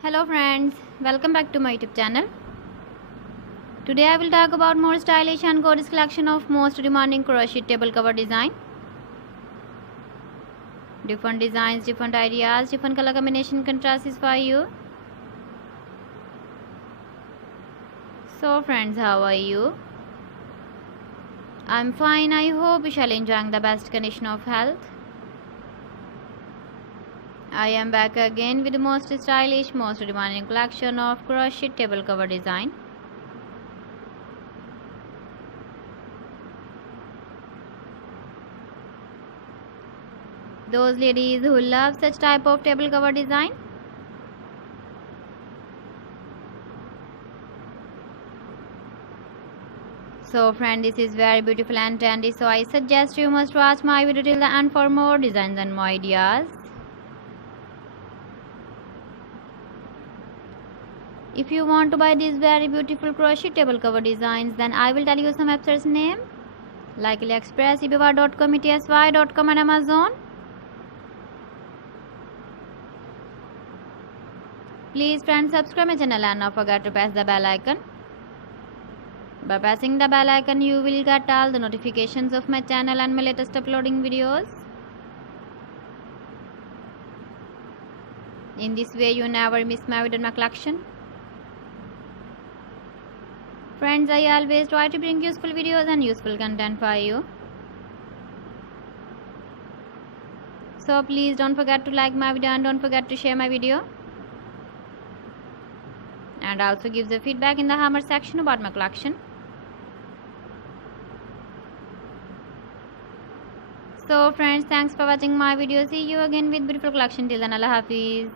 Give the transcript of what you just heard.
Hello friends, welcome back to my YouTube channel. Today I will talk about more stylish and gorgeous collection of most demanding crochet table cover design. Different designs, different ideas, different color combination contrasts for you. So friends, how are you? I'm fine. I hope you shall enjoying the best condition of health. I am back again with the most stylish, most demanding collection of crochet table cover design. Those ladies who love such type of table cover design, so friend, this is very beautiful and trendy, so I suggest you must watch my video till the end for more designs and more ideas. If you want to buy these very beautiful crochet table cover designs, then I will tell you some websites name like AliExpress, eBay.com, ETSY.com and Amazon. Please friends, subscribe my channel and not forget to press the bell icon. By pressing the bell icon, you will get all the notifications of my channel and my latest uploading videos. In this way, you never miss my video in my collection. Friends, I always try to bring useful videos and useful content for you. So please don't forget to like my video and don't forget to share my video. And also give the feedback in the comment section about my collection. So friends, thanks for watching my video. See you again with beautiful collection. Till then, Allah Hafiz.